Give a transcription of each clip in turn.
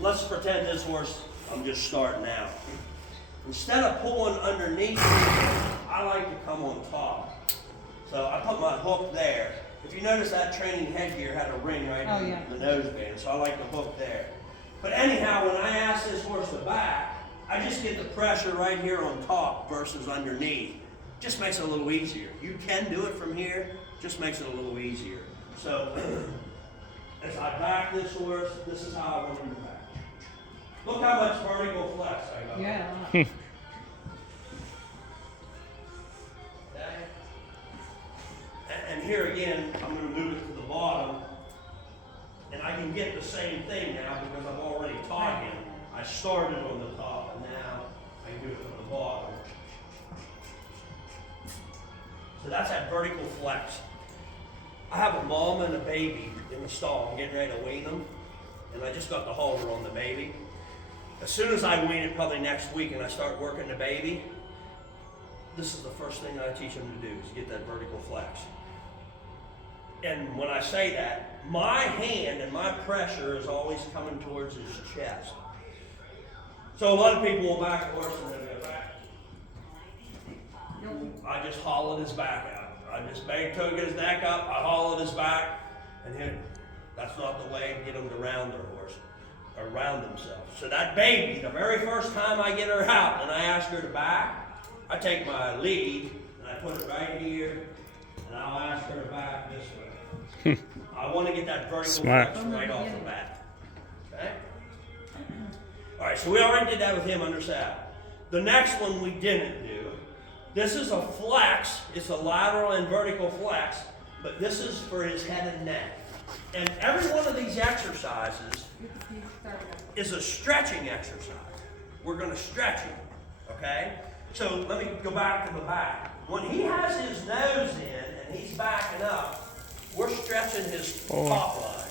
let's pretend this horse, I'm just starting out. Instead of pulling underneath, I like to come on top. So I put my hook there. If you notice that training headgear had a ring right in the nose band, so I like the hook there. But anyhow, when I ask this horse to back, I just get the pressure right here on top versus underneath. Just makes it a little easier. You can do it from here, just makes it a little easier. So as I back this horse, this is how I want him to back. Look how much vertical flex I got. Yeah. Okay? And here again, I'm going to move it to the bottom. And I can get the same thing now because I've already taught him. I started on the top and now I can do it from the bottom. So that's that vertical flex. I have a mom and a baby in the stall. I'm getting ready to wean them. And I just got the halter on the baby. As soon as I wean it, probably next week, and I start working the baby, this is the first thing I teach him to do, is get that vertical flex. And when I say that, my hand and my pressure is always coming towards his chest. So a lot of people will back a horse and they'll go back. I just hollowed his back out. I just took his neck up, I hollowed his back, and hit him. That's not the way to get them to round their horse, or round themselves. So that baby, the very first time I get her out and I ask her to back, I take my lead and I put it right here, and I'll ask her to back this way. I want to get that vertical flex right off the bat. Okay? All right, so we already did that with him under saddle. The next one we didn't do. This is a flex. It's a lateral and vertical flex, but this is for his head and neck. And every one of these exercises is a stretching exercise. We're going to stretch him, okay? So let me go back to the back. When he has his nose in and he's backing up, we're stretching his top line.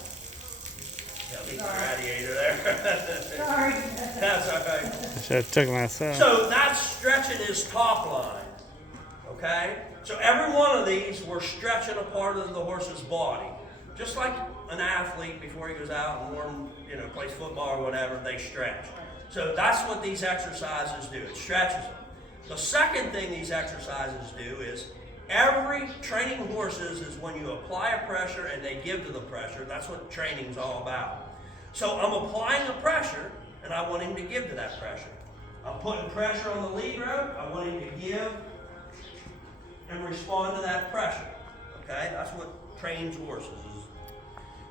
Yeah, leave the radiator there. Sorry. That's all right. I should have took myself. So that's stretching his top line, okay? So every one of these, we're stretching a part of the horse's body. Just like an athlete before he goes out and plays football or whatever, they stretch. So that's what these exercises do. It stretches them. The second thing these exercises do is every training horses is when you apply a pressure and they give to the pressure. That's what training's all about. So I'm applying a pressure and I want him to give to that pressure. I'm putting pressure on the lead rope. I want him to give and respond to that pressure. Okay, that's what trains horses.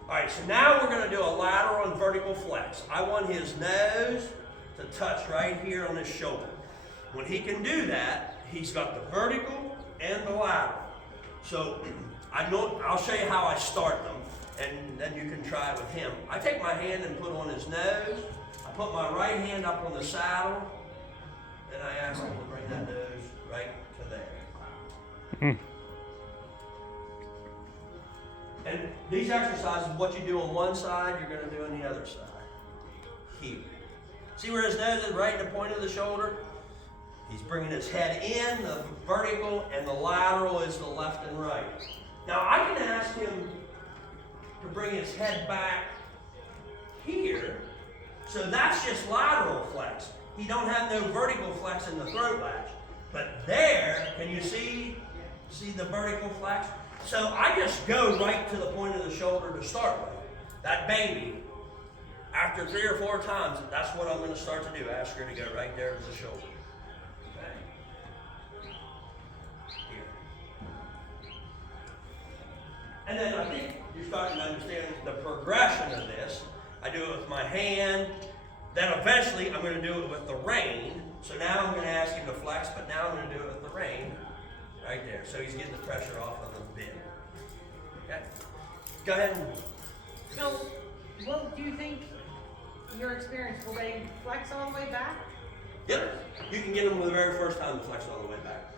All right, so now we're going to do a lateral and vertical flex. I want his nose to touch right here on his shoulder. When he can do that, he's got the vertical and the lateral. So I'll show you how I start them, and then you can try it with him. I take my hand and put on his nose. I put my right hand up on the saddle, and I ask him to bring that nose right to there. And these exercises, what you do on one side, you're going to do on the other side. Here. See where his nose is right in the point of the shoulder? He's bringing his head in, the vertical, and the lateral is the left and right. Now I can ask him to bring his head back here. So that's just lateral flex. He don't have no vertical flex in the throat latch. But there, can you see the vertical flex? So I just go right to the point of the shoulder to start with. That baby, after 3 or 4 times, that's what I'm going to start to do. Ask her to go right there to the shoulder. Okay. Here. And then I think you're starting to understand the progression of this. I do it with my hand. Then eventually I'm going to do it with the rein. So now I'm going to ask him to flex, but now I'm going to do it with the rein. Right there. So he's getting the pressure off of the bit. Okay? Go ahead. So, well, do you think, your experience, will they flex all the way back? Yep. You can get them the very first time to flex all the way back.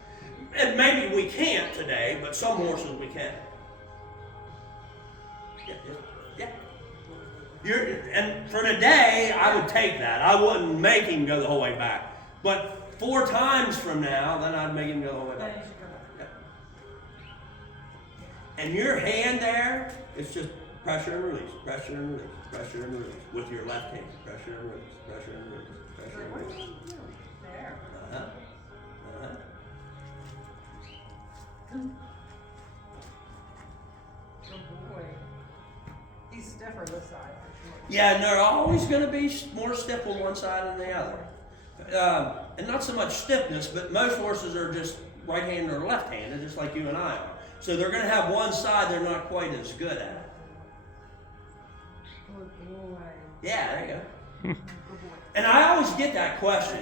And maybe we can't today, but some horses we can. Yeah. And for today, I would take that. I wouldn't make him go the whole way back. But 4 times from now, then I'd make him go the whole way back. Yep. And your hand there is just Pressure and release, pressure and release, pressure and release. With your left hand, pressure and release, pressure and release, pressure and What are release. you doing? There. Uh-huh. Uh-huh. Good boy. He's stiffer this side for sure. Yeah, and they're always going to be more stiff on one side than the other. And not so much stiffness, but most horses are just right-handed or left-handed, just like you and I are. So they're going to have one side they're not quite as good at. Good boy. Yeah, there you go. Good boy. And I always get that question,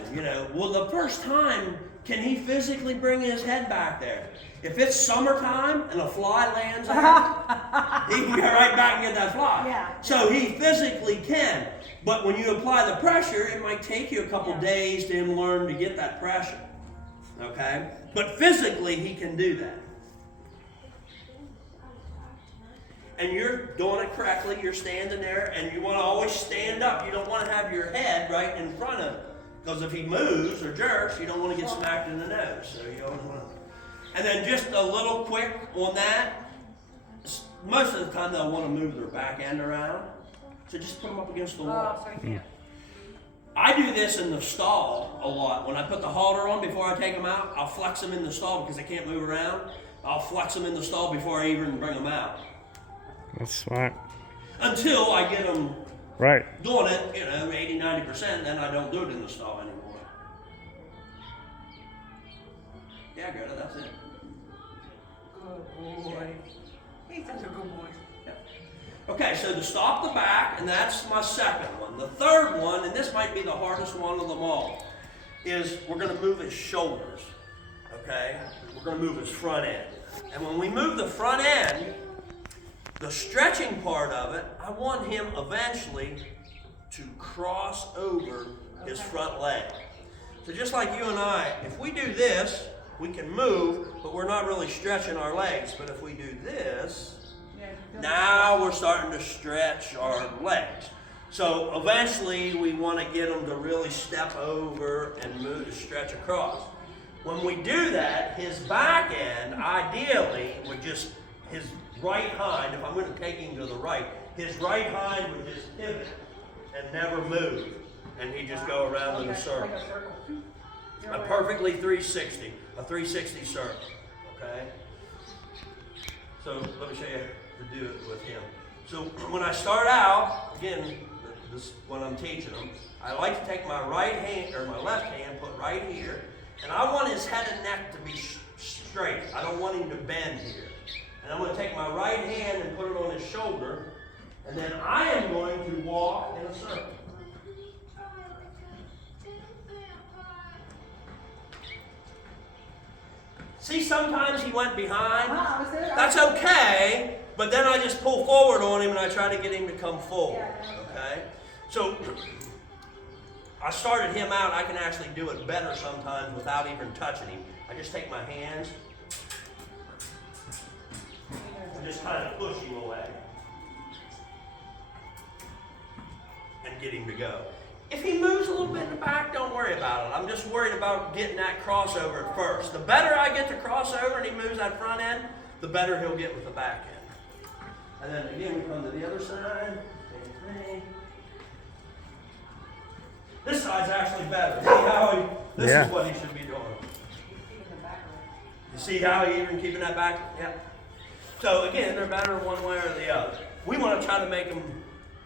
well, the first time, can he physically bring his head back there? If it's summertime and a fly lands there, he can go right back and get that fly. Yeah. So he physically can. But when you apply the pressure, it might take you a couple days to him learn to get that pressure. Okay? But physically, he can do that. And you're doing it correctly. You're standing there, and you want to always stand up. You don't want to have your head right in front of him. Because if he moves or jerks, you don't want to get smacked in the nose. So you always want to. And then just a little quick on that. Most of the time, they'll want to move their back end around. So just put them up against the wall. Oh, so you can't. I do this in the stall a lot. When I put the halter on before I take them out, I'll flex them in the stall because they can't move around. I'll flex them in the stall before I even bring them out. That's smart. Until I get them Right. doing it, 80, 90%, then I don't do it in the stall anymore. Yeah, Greta, that's it. Good boy. He's such a good boy. Okay, so to stop the back, and that's my second one. The third one, and this might be the hardest one of them all, is we're going to move his shoulders. Okay? We're going to move his front end. And when we move the front end, the stretching part of it, I want him eventually to cross over his front leg. So just like you and I, if we do this, we can move, but we're not really stretching our legs. But if we do this, now we're starting to stretch our legs. So eventually we want to get them to really step over and move to stretch across. When we do that, his back end, ideally, would just, his right hind, if I'm going to take him to the right, his right hind would just pivot and never move. And he'd just go around in a circle. Like a circle. A perfectly 360, a 360 circle, okay? So let me show you to do it with him. So when I start out, again, this when I'm teaching him, I like to take my right hand, or my left hand, put right here, and I want his head and neck to be straight. I don't want him to bend here. And I'm going to take my right hand and put it on his shoulder, and then I am going to walk in a circle. See, sometimes he went behind. That's okay, but then I just pull forward on him and I try to get him to come forward. Okay? So, I started him out. I can actually do it better sometimes without even touching him. I just take my hands and just kind of push him away and get him to go. If he moves a little bit in the back, don't worry about it. I'm just worried about getting that crossover at first. The better I get the crossover and he moves that front end, the better he'll get with the back end. And then again, we come to the other side. Same thing. This side's actually better. See how this is what he should be doing. You see how he even keeping that back? Yeah. So again, they're better one way or the other. We want to try to make them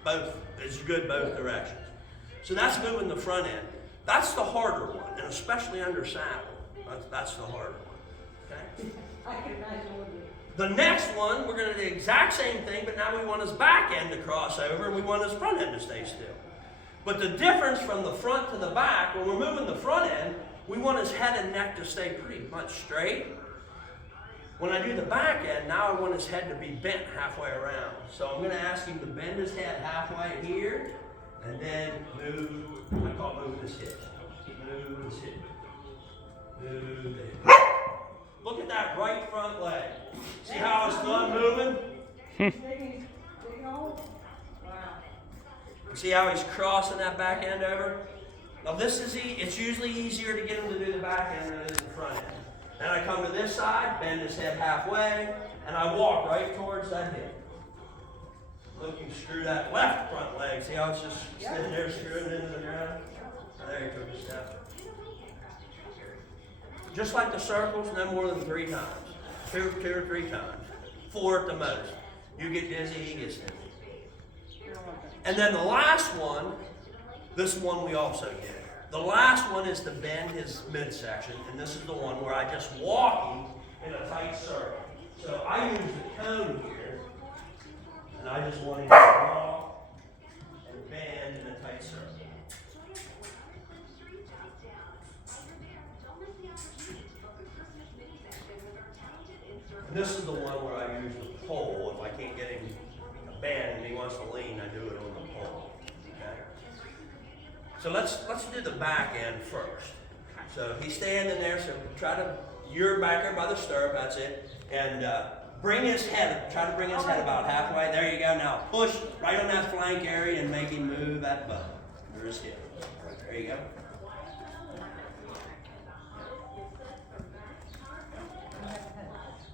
both as good both directions. So that's moving the front end. That's the harder one, and especially under saddle. That's the harder one. Okay? I can imagine what you. The next one, we're going to do the exact same thing, but now we want his back end to cross over, and we want his front end to stay still. But the difference from the front to the back, when we're moving the front end, we want his head and neck to stay pretty much straight. When I do the back end, now I want his head to be bent halfway around. So I'm going to ask him to bend his head halfway here, and then move, I call it move his hips. Move his hips. Move the hips. Look at that right front leg. See how it's done moving? Big old. Wow. See how he's crossing that back end over? Now this is it's usually easier to get him to do the back end than it is the front end. Then I come to this side, bend his head halfway, and I walk right towards that hip. Look, you screw that left front leg. See how it's just sitting there screwing into the ground? There you took a step. Just like the circles, no more than 3 times. Two or three times. 4 at the most. You get dizzy, he gets dizzy. And then the last one, this one we also did. The last one is to bend his midsection, and this is the one where I just walking in a tight circle. So I use the cone here, and I just want him to walk and bend in a tight circle. And this is the one where I use the pole. If I can't get him to bend and he wants to lean, I do it on the pole. Okay? So let's do the back end first. So he's standing there, so you're back there by the stirrup, that's it. And bring his head, try to bring his head about halfway. There you go. Now push right on that flank area and make him move that butt. Under his hip. There you go.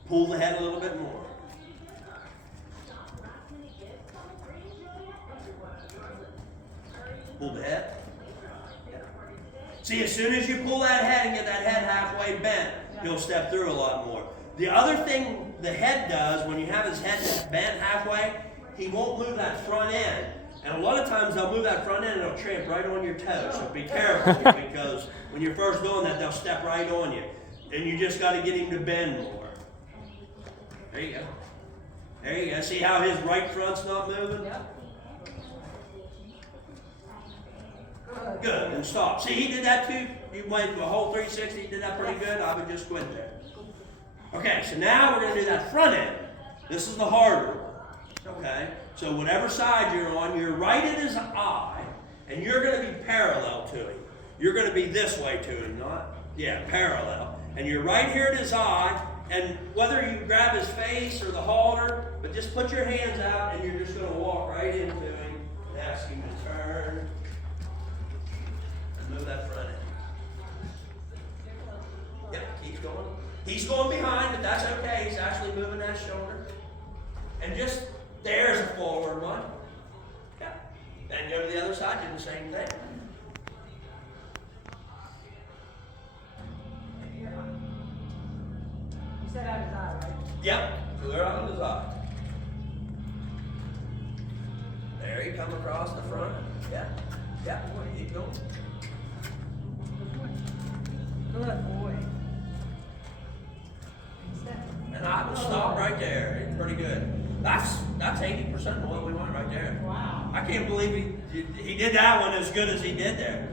Pull the head a little bit more. Pull the head. See, as soon as you pull that head and get that head halfway bent, you'll step through a lot more. The other thing the head does, when you have his head bent halfway, he won't move that front end. And a lot of times they'll move that front end and it'll tramp right on your toes. So be careful, because when you're first doing that, they'll step right on you. And you just got to get him to bend more. There you go. There you go. See how his right front's not moving? Good. And stop. See, he did that too. You went a whole 360. He did that pretty good. I would just quit there. Okay, so now we're going to do that front end. This is the harder one. Okay? So whatever side you're on, you're right in his eye, and you're going to be parallel to him. You're going to be this way to him, not, parallel. And you're right here at his eye, and whether you grab his face or the halter, but just put your hands out, and you're just going to walk right into him and ask him to turn and move that front end. Yep, keeps going. He's going behind, but that's okay. He's actually moving that shoulder. And just, there's a forward one. Yeah. Then go to the other side, do the same thing. You said out his eye, right? Yep, clear out of his eye. There you come across the front. Yeah. Keep going. Good boy. And I would stop right there. It's pretty good. That's 80% of what we want right there. Wow. I can't believe he did that one as good as he did there.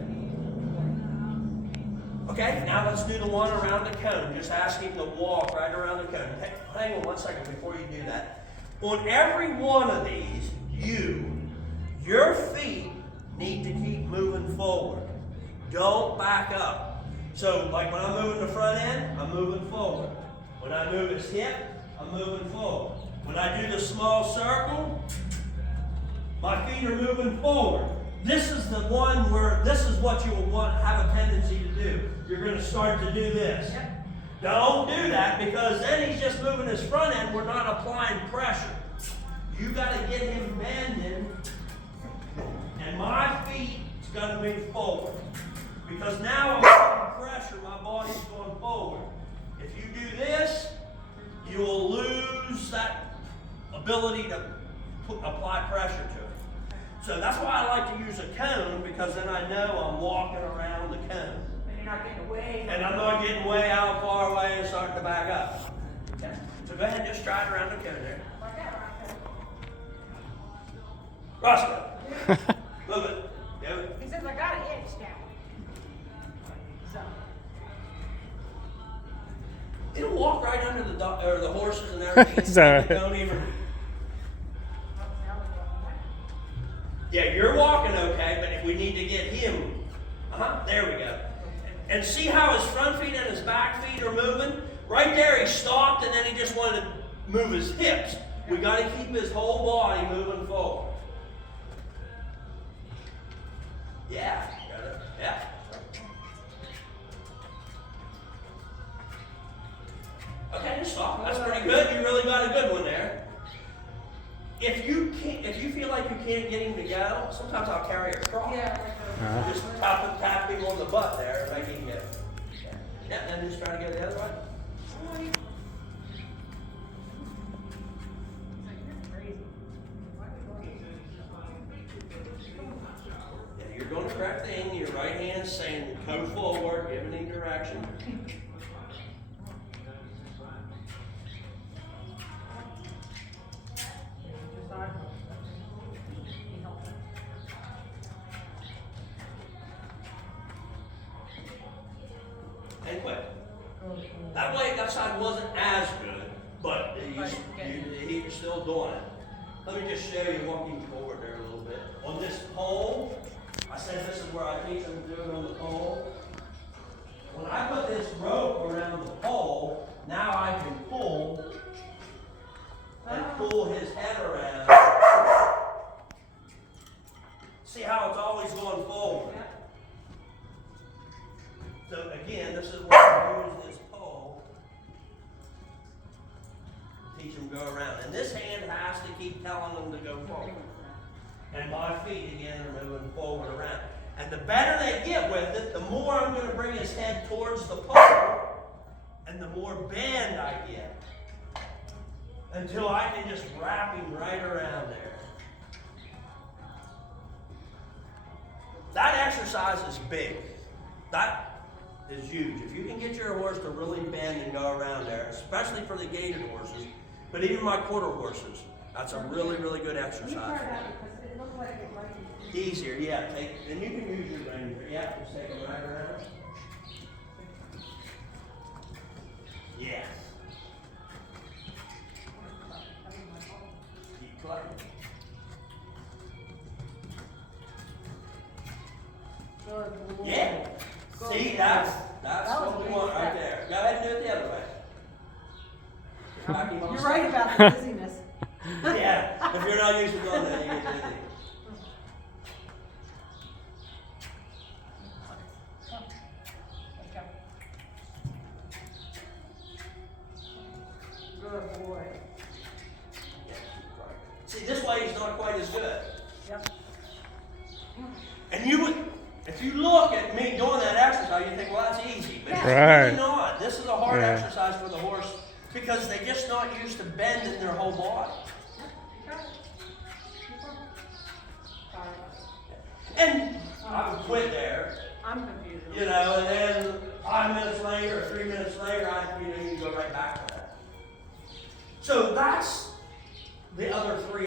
Okay, now let's do the one around the cone. Just ask him to walk right around the cone. Hey, hang on 1 second before you do that. On every one of these, your feet need to keep moving forward. Don't back up. So, like when I'm moving the front end, I'm moving forward. When I move his hip, I'm moving forward. When I do the small circle, my feet are moving forward. This is the one where this is what you will have a tendency to do. You're going to start to do this. Yep. Don't do that, because then he's just moving his front end. We're not applying pressure. You got to get him bending, and my feet's got to move forward. Because now I'm applying pressure, my body's going forward. If you do this, you will lose that ability to apply pressure to it. So that's why I like to use a cone, because then I know I'm walking around the cone. And you're not getting away. And I'm not getting way out far away and starting to back up. Okay. So go ahead and just try it around the cone there. Like that, Roscoe. Move it. Do it. He says, I got an itch now. So. It'll walk right under the horses and everything. Sorry. Don't even. Yeah, you're walking okay, but if we need to get him, there we go. And see how his front feet and his back feet are moving? Right there, he stopped, and then he just wanted to move his hips. We got to keep his whole body moving forward. Yeah, yeah. Okay, just stop. That's pretty good. You really got a good one there. If you can't get him to go, sometimes I'll carry a cross. Yeah, like a. Just tap him on the butt there and make him go. Yeah, and then just try to go the other way. It's like, you're crazy. Why are we going? Yeah, you're going the correct thing. Your right hand's saying go forward, giving him direction. Just not. He helped us. And quit. That way, that side wasn't as good, but he's still doing it. Let me just show you, walking forward there a little bit. On this pole, I said this is where I teach them to do it on the pole. When I put this rope around the pole, now I can pull and pull his head around. See how it's always going forward? So again, this is where I use this pole to teach them to go around. And this hand has to keep telling them to go forward. And my feet again are moving forward around. And the better they get with it, the more I'm going to bring his head towards the pole, and the more bend I get. Until I can just wrap him right around there. That exercise is big. That is huge. If you can get your horse to really bend and go around there, especially for the gaited horses, but even my quarter horses, that's a really, really good exercise. Because it looked like it might be. Easier, yeah. And you can use your ranger. Yeah, just take it right around. Yeah. Keep playing. Good Lord. Yeah. Good See, Lord. that's That was what a we big want right step. there. Go ahead and do it the other way. Back him on You're the right side. about the dizziness. Yeah, if you're not used to doing that, you get dizzy. Good boy. See, this way he's not quite as good. Yep. And you would, if you look at me doing that exercise, you think, well, that's easy. But it's Right. really not. This is a hard Yeah. exercise for the horse because they're just not used to bending their whole body. And I would quit there, I'm confused. you know, and then 5 minutes later or 3 minutes later, you go right back to that. So that's the other three